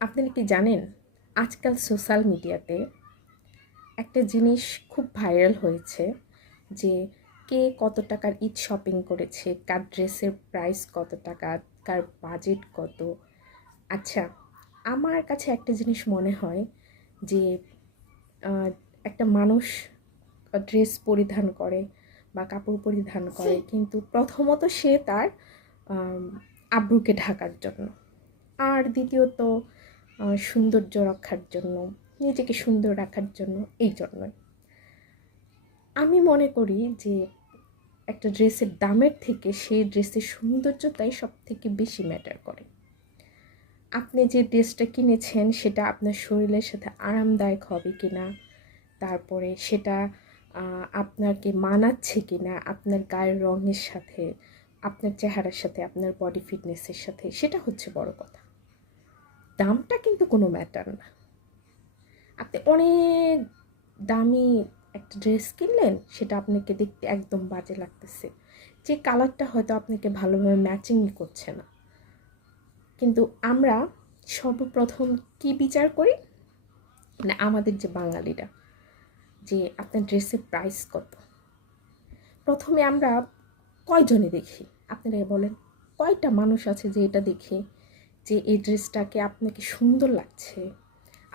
আপনারা কি জানেন আজকাল সোশ্যাল মিডিয়াতে একটা জিনিস খুব ভাইরাল হয়েছে যে কে কত টাকার ঈদ শপিং করেছে, কার ড্রেসের প্রাইস কত টাকা, কার বাজেট কত। আচ্ছা, আমার কাছে একটা জিনিস মনে হয় যে আহ, একটা মানুষ ড্রেস পরিধান করে বা কাপড় পরিধান করে, কিন্তু প্রথমত সে তার আম, আব্রুকে ঢাকার জন্য, আর দ্বিতীয়ত সৌন্দর্য রক্ষার জন্য, নিজেকে সুন্দর রাখার জন্য। এই জন্যই আমি মনে করি যে একটা ড্রেসের দামের থেকে সেই ড্রেসের সৌন্দর্যটাই সব থেকে বেশি ম্যাটার করে। আপনি যে ড্রেসটা কিনেছেন সেটা আপনার শরীরের সাথে আরামদায়ক হবে কি না, তারপরে সেটা আপনাকে মানাচ্ছে কি না, আপনার গায়ের রঙের সাথে, আপনার চেহারার সাথে, আপনার বডি ফিটনেসের সাথে, সেটা হচ্ছে বড় কথা। দামটা কিন্তু কোনো ম্যাটার না। আপনি অনেক দামি একটা ড্রেস কিনলেন, সেটা আপনাকে দেখতে একদম বাজে লাগতেছে, যে কালারটা হয়তো আপনাকে ভালোভাবে ম্যাচিংই করছে না। কিন্তু আমরা সর্বপ্রথম কি বিচার করি, মানে আমাদের যে বাঙালিরা, যে আপনার ড্রেসের প্রাইস কত। প্রথমে আমরা কয়জনে দেখি, আপনারা বলেন, কয়টা মানুষ আছে যে এটা দেখে যে এই ড্রেসটাকে আপনাকে সুন্দর লাগছে,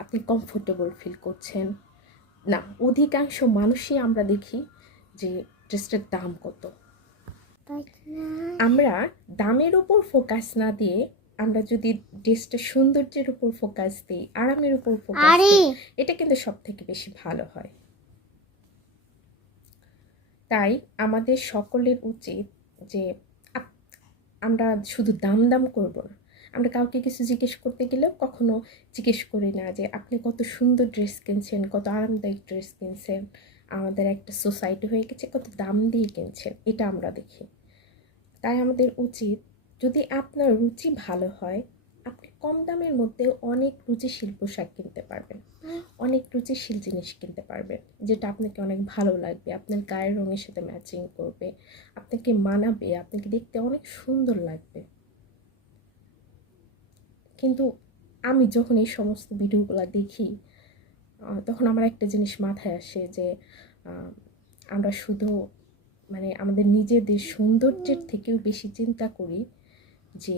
আপনি কমফোর্টেবল ফিল করছেন? না, অধিকাংশ মানুষই আমরা দেখি যে ড্রেসটার দাম কত। আমরা দামের উপর ফোকাস না দিয়ে আমরা যদি ড্রেসটার সৌন্দর্যের উপর ফোকাস দিই, আরামের উপর ফোকাস দিই, এটা কিন্তু সব থেকে বেশি ভালো হয়। তাই আমাদের সকলের উচিত যে আমরা শুধু দাম দাম করব না। আমরা কাউকে কিছু জিজ্ঞেস করতে গেলেও কখনো জিজ্ঞেস করি না যে আপনি কত সুন্দর ড্রেস কিনছেন, কত আরামদায়ক ড্রেস কিনছেন। আমাদের একটা সোসাইটি হয়ে গেছে কত দাম দিয়ে কিনছেন, এটা আমরা দেখি। তাই আমাদের উচিত, যদি আপনার রুচি ভালো হয়, আপনি কম দামের মধ্যে অনেক রুচিশীল পোশাক কিনতে পারবেন, অনেক রুচিশীল জিনিস কিনতে পারবেন, যেটা আপনাকে অনেক ভালো লাগবে, আপনার গায়ের রঙের সাথে ম্যাচিং করবে, আপনাকে মানাবে, আপনাকে দেখতে অনেক সুন্দর লাগবে। কিন্তু আমি যখন এই সমস্ত ভিডিওগুলো দেখি, তখন আমার একটা জিনিস মাথায় আসে যে আমরা শুধু মানে আমাদের নিজেদের সৌন্দর্যের থেকেও বেশি চিন্তা করি যে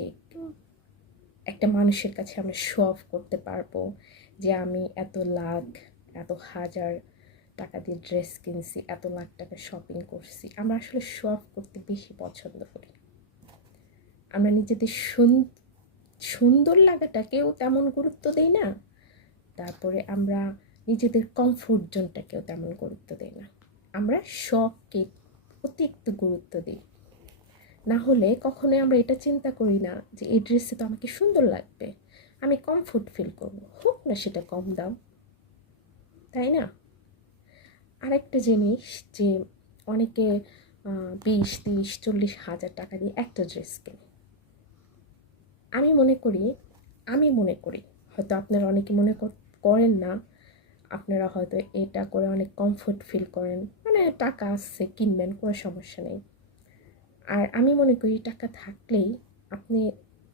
একটা মানুষের কাছে আমরা শো অফ করতে পারবো যে আমি এত লাখ, এত হাজার টাকা দিয়ে ড্রেস কিনছি, এত লাখ টাকা শপিং করছি। আমরা আসলে শো অফ করতে বেশি পছন্দ করি। আমরা নিজেদের সুন্দর লাগাটাকেও তেমন গুরুত্ব দিই না, তারপরে আমরা নিজেদের কমফোর্ট জোনটাকেও তেমন গুরুত্ব দিই না। আমরা শখকে অতিরিক্ত গুরুত্ব দিই। না হলে কখনোই আমরা এটা চিন্তা করি না যে এই ড্রেসে তো আমাকে সুন্দর লাগবে, আমি কমফোর্ট ফিল করব, হোক না সেটা কম দাম, তাই না? আরেকটা জিনিস, যে অনেকে 20, 30, 40 হাজার টাকা দিয়ে একটা ড্রেস কেনে। আমি মনে করি হয়তো আপনারা অনেকে করেন না, আপনারা হয়তো এটা করে অনেক কমফোর্ট ফিল করেন, মানে টাকা আসছে কিনবেন, কোনো সমস্যা নেই। আর আমি মনে করি টাকা থাকলেই আপনি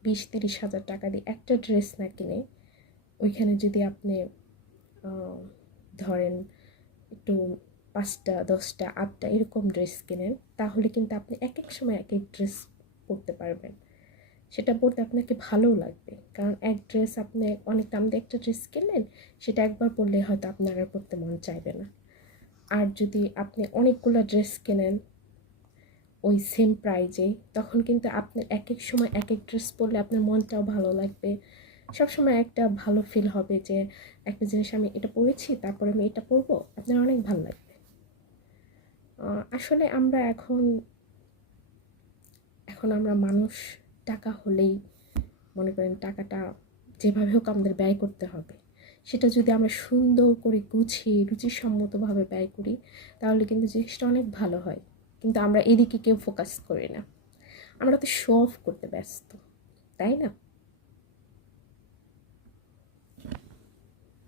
20, 30 হাজার টাকা দিয়ে একটা ড্রেস না কিনে, ওইখানে যদি আপনি ধরেন একটু 5টা, 10টা, 8টা এরকম ড্রেস কেনেন, তাহলে কিন্তু আপনি এক এক সময় এক এক ড্রেস পরতে পারবেন। সেটা পরতে আপনাকে ভালোও লাগবে, কারণ এক ড্রেস আপনি অনেক দাম দিয়ে একটা ড্রেস কিনলেন, সেটা একবার পরলে হয়তো আপনার আর পরতে মন চাইবে না। আর যদি আপনি অনেকগুলো ড্রেস কেনেন ওই সেম প্রাইজে, তখন কিন্তু আপনার এক এক সময় এক এক ড্রেস পরলে আপনার মনটাও ভালো লাগবে, সবসময় একটা ভালো ফিল হবে যে একটা জিনিস আমি এটা পরেছি, তারপরে আমি এটা পরবো, আপনার অনেক ভালো লাগবে। আসলে আমরা এখন আমরা মানুষ, টাকা হলেই মনে করেন টাকাটা যেভাবে হোক আমাদের ব্যয় করতে হবে। সেটা যদি আমরা সুন্দর করে গুছিয়ে রুচিসম্মতভাবে ব্যয় করি, তাহলে কিন্তু জিনিসটা অনেক ভালো হয়। কিন্তু আমরা এদিকে কেউ ফোকাস করি না, আমরা তো শো অফ করতে ব্যস্ত, তাই না?